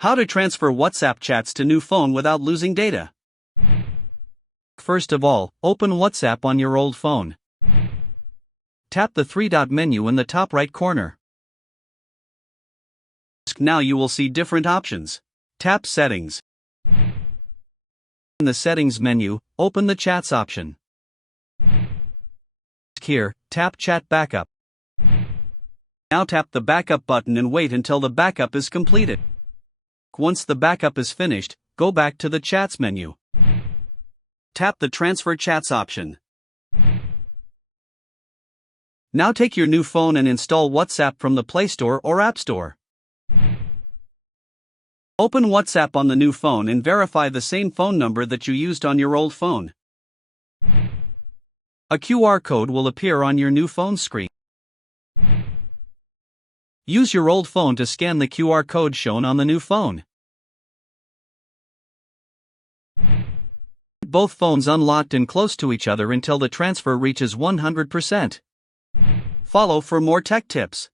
How to transfer WhatsApp chats to new phone without losing data. First of all, open WhatsApp on your old phone. Tap the three-dot menu in the top right corner. Now you will see different options. Tap Settings. In the Settings menu, open the Chats option. Here, tap Chat Backup. Now tap the Backup button and wait until the backup is completed. Once the backup is finished, go back to the Chats menu. Tap the Transfer Chats option. Now take your new phone and install WhatsApp from the Play Store or App Store. Open WhatsApp on the new phone and verify the same phone number that you used on your old phone. A QR code will appear on your new phone screen. Use your old phone to scan the QR code shown on the new phone. Both phones unlocked and close to each other until the transfer reaches 100%. Follow for more tech tips.